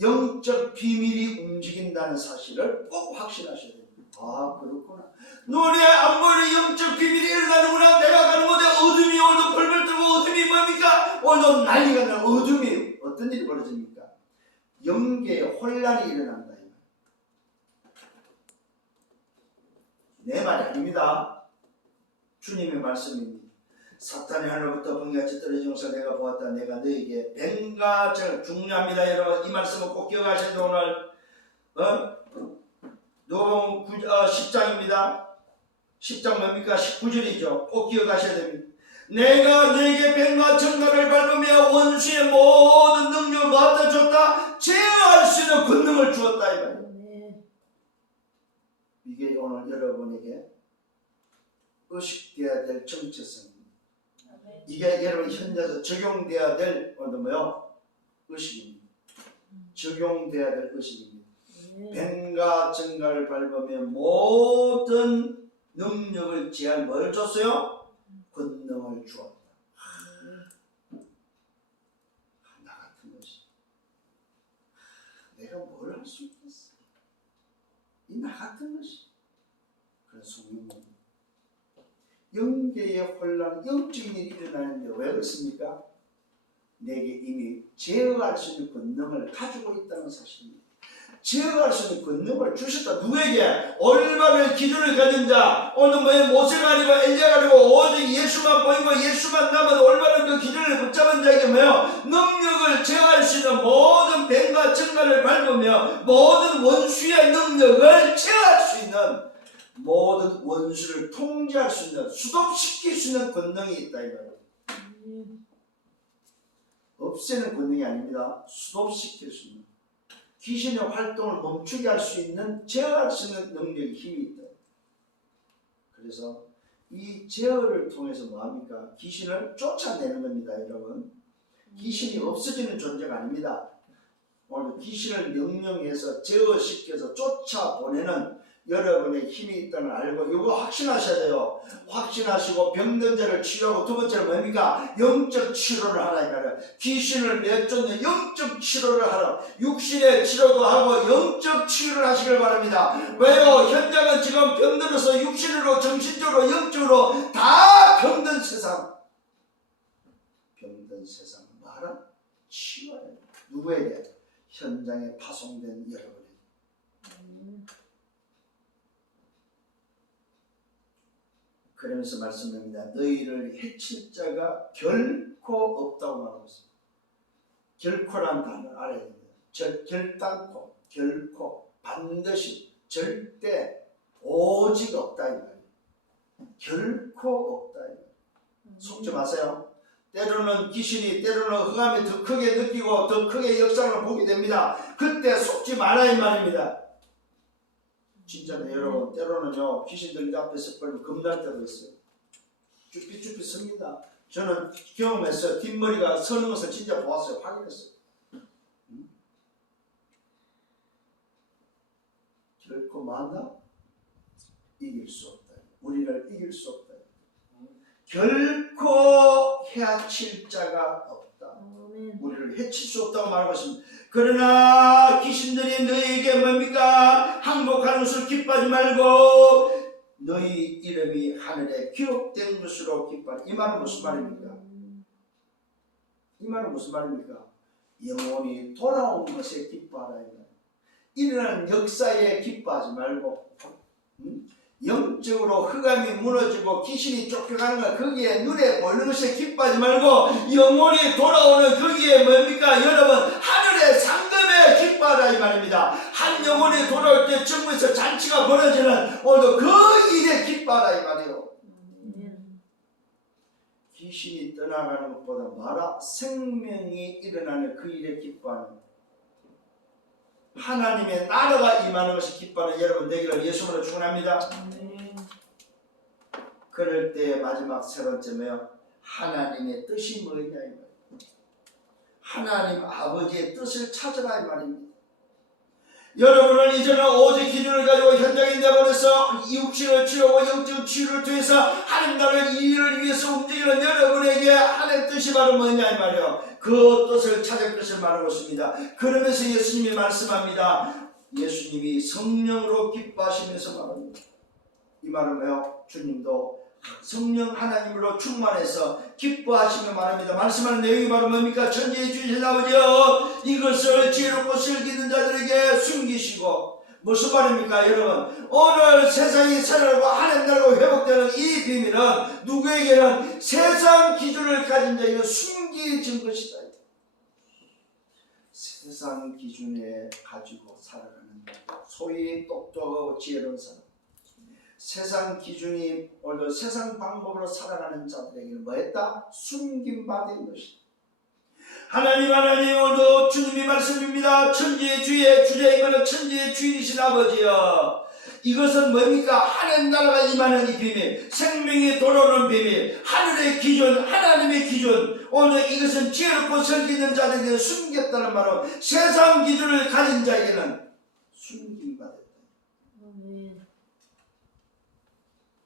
영적 비밀이 움직인다는 사실을 꼭 확신하셔야 됩니다. 아 그렇구나. 눈에 안 보이는 영적 비밀이 일어나는구나. 내가 가는 곳에 어둠이 오늘도 벌벌 떨고 어둠이 뭡니까? 오늘도 난리가 나. 어둠이 어떤 일이 벌어집니까? 영계에 혼란이 일어난다. 내 말이 아닙니다. 주님의 말씀입니다. 사탄이 하늘로부터 번개같이 떨어지는 것을 내가 보았다. 내가 너에게 뱀과 절 중요합니다. 여러분 이 말씀을 꼭 기억하셔야 돼요. 오늘 누가복음 10장입니다. 10장 뭡니까? 19절이죠. 꼭 기억하셔야 됩니다. 내가 너에게 뱀과 정갈을 밟으며 원수의 모든 능력을 모았다 줬다. 제어할 수 있는 권능을 주었다. 이 말이에요. 이게 오늘 여러분에게 의식되어야 될 정체성입니다. 이게 여러분 현장에서 적용되어야 될 뭐요? 의식입니다. 적용되어야 될 의식입니다. 뱀과 정갈을 밟으면 모든 능력을 제한 뭘 줬어요? 권능을 주었다. 나 같은 것이 내가 뭘 할 수 있겠어? 이 나 같은 것이. 그래서 성령님 영계의 혼란, 영적인 일이 일어나는데 왜 그렇습니까? 내게 이미 제어할 수 있는 권능을 가지고 있다는 사실입니다. 제어할 수 있는 권능을 주셨다. 누구에게? 올바른 기준을 가진 자, 오늘 모세가 아니고 엘리야가 아니고 오직 예수만 보이고 예수만 남은 올바른 그 기준을 붙잡은 자에게 뭐예요? 능력을 제어할 수 있는 모든 뱀과 정갈을 밟으며 모든 원수의 능력을 제어할 수 있는, 모든 원수를 통제할 수 있는, 수독시킬 수 있는 권능이 있다 이거예요. 없애는 권능이 아닙니다. 수독시킬 수 있는, 귀신의 활동을 멈추게 할 수 있는, 제어할 수 있는 능력이, 힘이 있다. 그래서 이 제어를 통해서 뭐합니까? 귀신을 쫓아내는 겁니다. 여러분, 귀신이 없어지는 존재가 아닙니다. 오늘 귀신을 명령해서 제어시켜서 쫓아보내는 여러분의 힘이 있다는 걸 알고 이거 확신하셔야 돼요. 확신하시고 병든 자를 치료하고, 두 번째는 뭡니까? 영적 치료를 하라 이 말이에요. 귀신을 내쫓는 영적 치료를 하라. 육신의 치료도 하고 영적 치료를 하시길 바랍니다. 왜요? 현장은 지금 병들어서 육신으로, 정신적으로, 영적으로 다 병든 세상. 병든 세상 말은 치료해야 돼요. 누구에게? 현장에 파송된 여러분에게. 그러면서 말씀합니다. 너희를 해칠 자가 결코 없다고 말하고 있습니다. 결코란 단어를 알아야 됩니다. 결단코, 결코, 반드시, 절대, 오직 없다 이 말이에요. 결코 없다 이 말이에요. 속지 마세요. 때로는 귀신이, 때로는 흑암이 더 크게 느끼고 더 크게 역사를 보게 됩니다. 그때 속지 마라 이 말입니다. 진짜로 여러분, 때로는요 귀신들 앞에서 벌써 겁날 때도 있어요. 쭈삣쭈삣 섭니다. 저는 경험했어요. 뒷머리가 서는 것을 진짜 보았어요. 확인했어요. 결코 만나 이길 수 없다. 우리를 이길 수 없다. 결코 해칠 자가 없다. 우리를 해칠 수 없다고 말하고 있습니다. 그러나 귀신들이 너희에게 뭡니까? 항복하는 것을 기뻐하지 말고 너희 이름이 하늘에 기록된 것으로 기뻐하라. 이 말은 무슨 말입니까? 이 말은 무슨 말입니까? 영혼이 돌아온 것에 기뻐하라. 일어나는 역사에 기뻐하지 말고, 영적으로 흑암이 무너지고 귀신이 쫓겨가는 것, 거기에 눈에 보이는 것에 기뻐하지 말고 영혼이 돌아오는 거기에 뭡니까? 여러분, 하늘의 상급에 기뻐하라 이 말입니다. 한 영혼이 돌아올 때 정부에서 잔치가 벌어지는 오늘도 그 일에 기뻐하라 이 말이에요. 귀신이 떠나가는 것보다 마라 생명이 일어나는 그 일에 기뻐하는, 하나님의 나라가 임하는 것이 기뻐하는 여러분 되기를 예수님으로 축원합니다. 그럴 때 마지막 세 번째 뭐요? 하나님의 뜻이 뭐냐 이 말이에요. 하나님 아버지의 뜻을 찾으라 이 말입니다. 여러분은 이제는 오직 기준을 가지고 현장에 내보내서 육신을 치료하고 영적 치유를 통해서 하나님 나라의 일을 위해서 움직이는 여러분에게 하나님의 뜻이 바로 뭐냐 이 말이에요. 그 뜻을 찾을 것을 말하고 있습니다. 그러면서 예수님이 말씀합니다. 예수님이 성령으로 기뻐하시면서 말합니다. 이 말은 뭐요? 주님도 성령 하나님으로 충만해서 기뻐하시며 말합니다. 말씀하는 내용이 바로 뭡니까? 천지의 주신 아버지여, 이것을 지혜롭고 슬기는 자들에게 숨기시고. 무슨 말입니까 여러분? 오늘 세상이 살아나고 하나님 나라가 회복되는 이 비밀은 누구에게는? 세상 기준을 가진 자에게 숨겨진 것이다. 세상 기준에 가지고 살아가는 소위 똑똑하고 지혜로운 사람, 세상 기준이 오늘 세상 방법으로 살아가는 자들에게는 뭐했다? 숨김받은 것이다. 하나님 오늘도 주님이 말씀입니다. 천지의 주의 주자이면 천지의 주인이신 아버지여, 이것은 뭡니까? 하나님 나라가 임하는 이 비밀, 생명이 돌아오는 비밀, 하늘의 기준, 하나님의 기준. 오늘 이것은 지혜롭고 설기는 자들에게 숨겼다는 말로 세상 기준을 가진 자에게는 숨김받았다.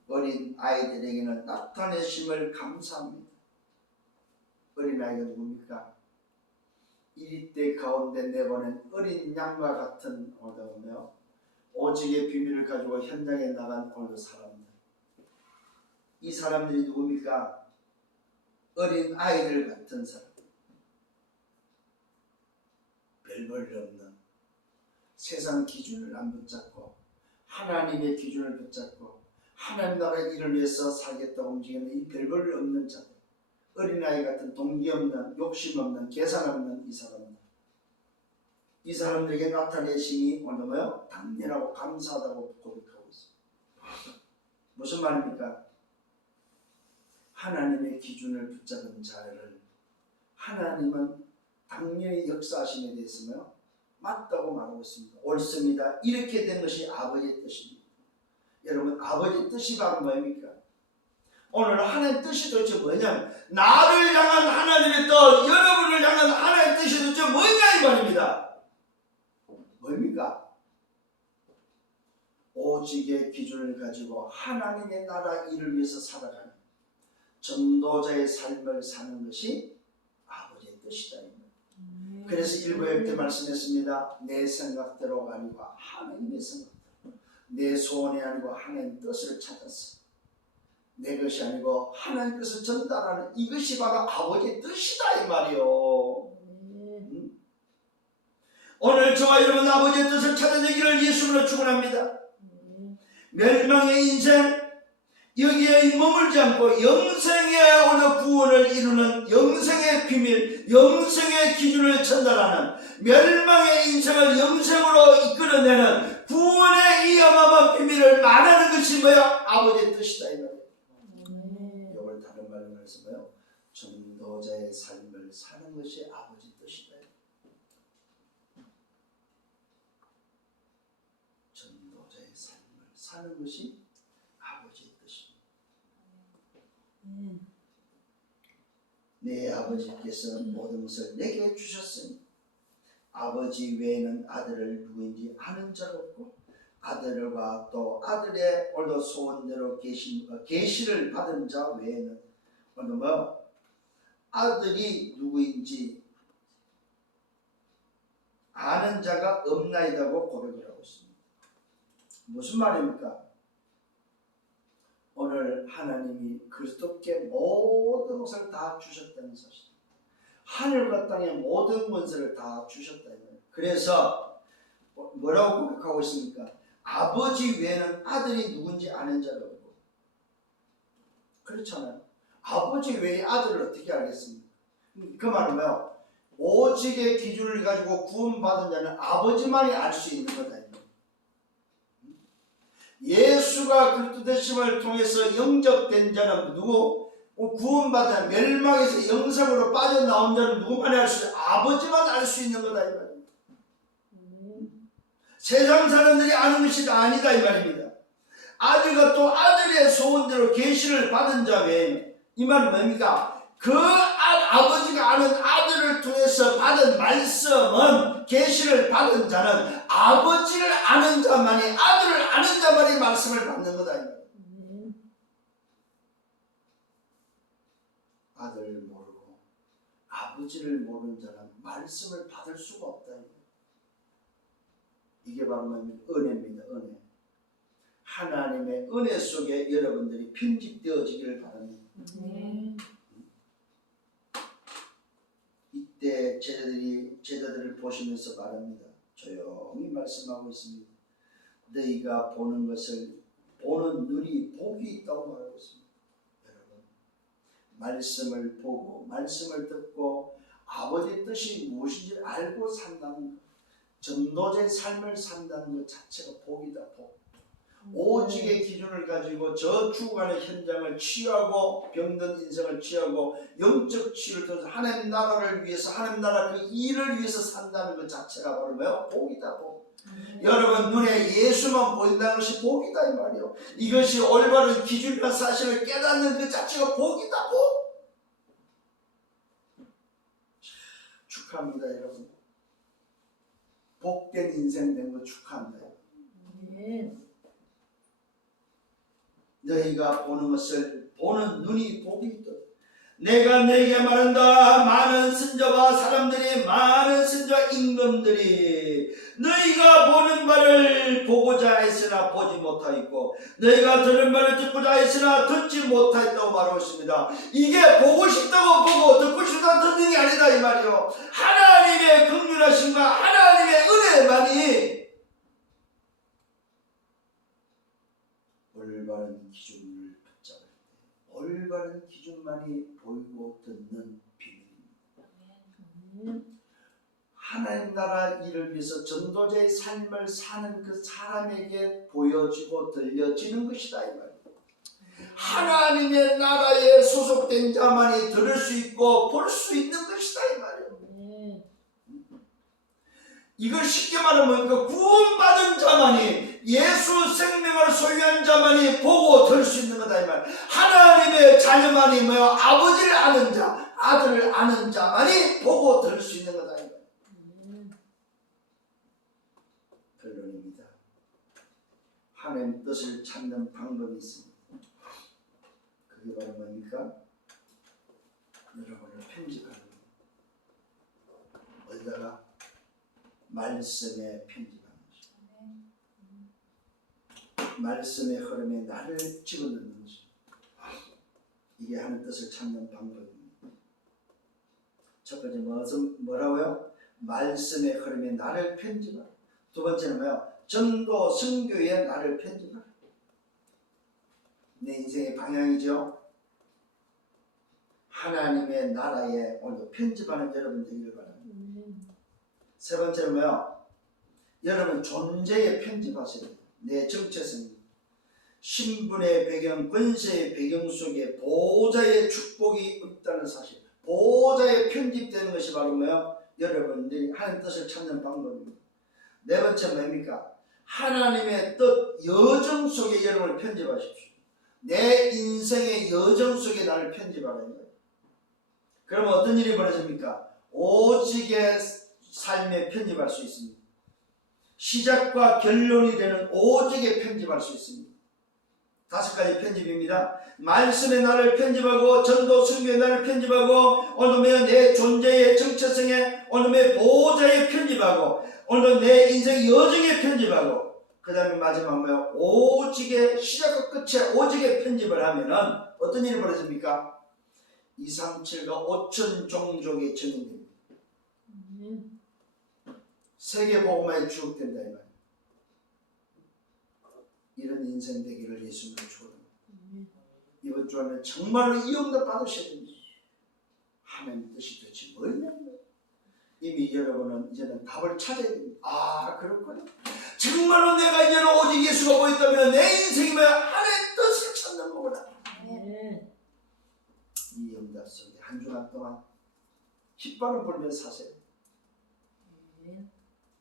어린 아이들에게는 나타내심을 감사합니다. 어린 아이가 누굽니까? 이리때 가운데 내보낸 어린 양과 같은 오늘도며 오직의 비밀을 가지고 현장에 나간 오늘도 사람들. 이 사람들이 누굽니까? 어린 아이들 같은 사람. 별볼일 없는 세상 기준을 안 붙잡고 하나님의 기준을 붙잡고 하나님 나라의 일을 위해서 살겠다고 움직이는 이 별볼일 없는 자들, 어린아이 같은 동기 없는, 욕심 없는, 계산 없는 이 사람들에게 나타내심이 오늘 뭐요? 당연하고 감사하다고 고백하고 있습니다. 무슨 말입니까? 하나님의 기준을 붙잡은 자를 하나님은 당연히 역사하심에 대해서는 맞다고 말하고 있습니다. 옳습니다. 이렇게 된 것이 아버지의 뜻입니다. 여러분, 아버지의 뜻이 바로 뭡니까? 오늘 하나님의 뜻이 도대체 뭐냐면 나를 향한 하나님의 뜻, 여러분을 향한 하나님의 뜻이 도대체 뭐냐 이 말입니다. 뭡니까? 오직의 기준을 가지고 하나님의 나라 일을 위해서 살아가는 전도자의 삶을 사는 것이 아버지의 뜻이다. 그래서 일부에 때 말씀했습니다. 내 생각대로가 아니고 하나님의 생각대로, 내 소원이 아니고 하나님의 뜻을 찾았어. 내 것이 아니고 하나님의 뜻을 전달하는 이것이 바로 아버지의 뜻이다 이 말이요. 오늘 저와 여러분 아버지의 뜻을 찾아내기를 예수님으로 축원합니다. 멸망의 인생 여기에 머물지 않고 영생의 오늘 구원을 이루는 영생의 비밀, 영생의 기준을 전달하는 멸망의 인생을 영생으로 이끌어내는 구원의 이 어마어마한 비밀을 말하는 것이 뭐야? 아버지의 뜻이다 이 말이에요. 이걸 다른 말로 해서 뭐요? 전도자의 삶을 사는 것이 아버지의 뜻이다. 전도자의 삶을 사는 것이 아버지의 뜻입니다. 내 아버지께서 모든 것을 내게 주셨으니 아버지 외에는 아들을 누구인지 아는 자가 없고 아들과 또 아들의 오늘도 소원대로 계시를 받은 자 외에는 오늘 뭐 아들이 누구인지 아는 자가 없나이다고 고백을 하고 있습니다. 무슨 말입니까? 오늘 하나님이 그리스도께 모든 것을 다 주셨다는 사실, 하늘과 땅의 모든 권세를 다 주셨다는 거예요. 그래서 뭐라고 고백하고 있습니까? 아버지 외에는 아들이 누군지 아는 자가 없고. 그렇잖아요. 아버지 외에 아들을 어떻게 알겠습니까? 그 말은 뭐예요? 오직의 기준을 가지고 구원받은 자는 아버지만이 알 수 있는 거다. 예수가 그리스도 되심을 통해서 영접된 자는 누구? 구원받은 멸망에서 영생으로 빠져나온 자는 누구만이 알 수 있어요? 아버지만 알 수 있는 거다 이 말입니다. 세상 사람들이 아는 것이 아니다 이 말입니다. 아들과 또 아들의 소원대로 계시를 받은 자 외에는, 이 말은 뭡니까? 그 아버지가 아는 아들을 통해서 받은 말씀은, 계시를 받은 자는 아버지를 아는 자만이, 아들을 아는 자만이 말씀을 받는 거다. 아들을 모르고 아버지를 모르는 자는 말씀을 받을 수가 없다. 이게 바로 은혜입니다. 은혜. 하나님의 은혜 속에 여러분들이 편집되어지기를 바랍니다. 이때 제자들을 보시면서 말합니다. 조용히 말씀하고 있습니다. 너희가 보는 것을 보는 눈이 복이 있다고 말하고 있습니다. 여러분, 말씀을 보고 말씀을 듣고 아버지의 뜻이 무엇인지 알고 산다는 것, 전도자의 삶을 산다는 것 자체가 복이다. 복. 오직의 기준을 가지고 저 죽어가는 현장을 치유하고 병든 인생을 치유하고 영적 치유를 통해서 하나님 나라를 위해서, 하나님 나라 그 일을 위해서 산다는 것 자체가 바로 뭐예요? 복이다. 복. 여러분 눈에 예수만 보인다는 것이 복이다 이 말이요. 이것이 올바른 기준이라는 사실을 깨닫는 그 자체가 복이다. 복. 축하합니다 여러분. 복된 인생 된 거 축하합니다. 너희가 보는 것을 보는 눈이 복이 있도록 내가 너희에게 말한다. 많은 선자와 사람들이, 많은 선자 임금들이 너희가 보는 바를 보고자 했으나 하였으나 보지 못하였고 너희가 들은 말을 듣고자 하였으나 듣지 못하였다고 말하고 있습니다. 이게 보고 싶다고 보고 듣고 싶다고 듣는 게 아니다 이 말이요. 하나님의 긍휼하심과 하나님의 은혜만이 올바른 기준을 붙잡을 때 올바른 기준만이 보이고 듣는 비밀입니다. 하나님 나라 일을 위해서 전도자의 삶을 사는 그 사람에게 보여지고 들려지는 것이다 이 말이에요. 하나님의 나라에 소속된 자만이 들을 수 있고 볼 수 있는 것이다 이 말이에요. 이걸 쉽게 말하면 구원받은 자만이 예수 생명을 소유한 자만이 보고 들을 수 있는 거다 이 말이에요. 하나님의 자녀만이 아버지를 아는 자, 아들을 아는 자만이 보고 들을 수 있는 거다 이 말이에요. 결론입니다. 하나님 뜻을 찾는 방법이 있습니다. 그게 바로 뭡니까? 여러분을 편집하는 거예요. 어디다가? 말씀에 편집하는 것입니다. 말씀의 흐름에 나를 집어넣는 것입니다. 이게 하나님 뜻을 찾는 방법입니다. 첫 번째 뭐라고요? 말씀의 흐름에 나를 편집하라. 두 번째는 뭐요? 전도 선교에 나를 편집하라. 내 인생의 방향이죠. 하나님의 나라에 오늘도 편집하는 여러분 되기를 바랍니다. 세 번째는 뭐요? 여러분 존재에 편집하셔야 돼요. 내 정체성, 신분의 배경, 권세의 배경 속에 보호자의 축복이 있다는 사실, 보호자에 편집되는 것이 바로 뭐요? 여러분들이 하나님 뜻을 찾는 방법입니다. 네 번째 뭡니까? 하나님의 뜻 여정 속에 여러분을 편집하십시오. 내 인생의 여정 속에 나를 편집하라는 거예요. 그러면 어떤 일이 벌어집니까? 오직의 삶에 편집할 수 있습니다. 시작과 결론이 되는 오직에 편집할 수 있습니다. 다섯 가지 편집입니다. 말씀의 나를 편집하고 전도 선교의 나를 편집하고 오늘의 내 존재의 정체성에 오늘의 보호자에 편집하고 오늘 내 인생 여정에 편집하고 그 다음에 마지막 뭐예요? 오직의 시작과 끝에 오직에 편집을 하면은 어떤 일이 벌어집니까? 237과 5천 종족의 정인입니다. 세계 복음화에 주역된다 이 말이에요. 이런 인생 되기를 예수님으로 축원합니다. 이번 주에는 정말로 이 응답 받으셔야 됩니다. 하나님 뜻이 도대체 뭐냐고요? 이미 여러분은 이제는 답을 찾아야 됩니다. 아 그렇군요. 정말로 내가 이제는 오직 예수가 보였다면 내 인생이 뭐야? 하나님의 뜻을 찾는 거구나. 이 응답 속에 한 주간 동안 깃발을 불면서 사세요.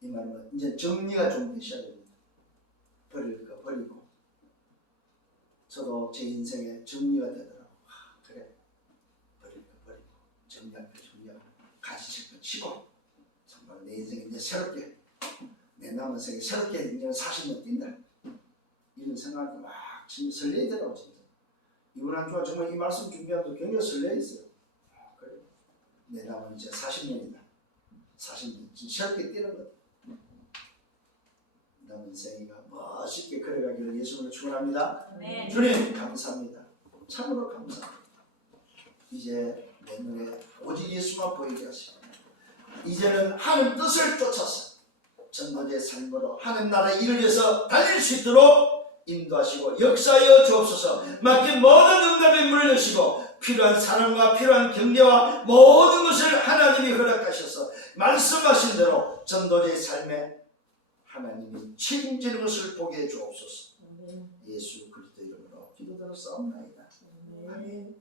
이 말은 이제 정리가 좀 되셔야 됩니다. 버릴 거 버리고. 저도 제 인생에 정리가 되더라고. 그래. 버릴 거 버리고. 정리할 거 정리하고. 가지칠 거 치고. 정말 내 인생에 이제 새롭게, 내 남은 생에 새롭게 이제 40년 뛴다. 이런 생각이 막 진짜 설레더라고 진짜. 이번 한 주가 정말 이 말씀 준비하면서 굉장히 설레있어요. 그래. 내 남은 이제 40년이다. 40년 새롭게 뛰는 것. 남은 생이가 멋있게 걸어가기를 예수님을 축원합니다. 주님 감사합니다. 참으로 감사합니다. 이제 내 눈에 오직 예수만 보이게 하시고 이제는 하나님 뜻을 쫓아서 전도자의 삶으로 하나님 나라의 일을 위해서 달릴 수 있도록 인도하시고 역사하여 주옵소서. 맡긴 모든 응답에 문을 여시고 필요한 사랑과 필요한 경제와 모든 것을 하나님이 허락하셔서 말씀하신 대로 전도자의 삶에 하나님이 책임지는 것을 보게 해 주옵소서. 예수 그리스도 이름으로 기도드렸사옵나이다. 아멘.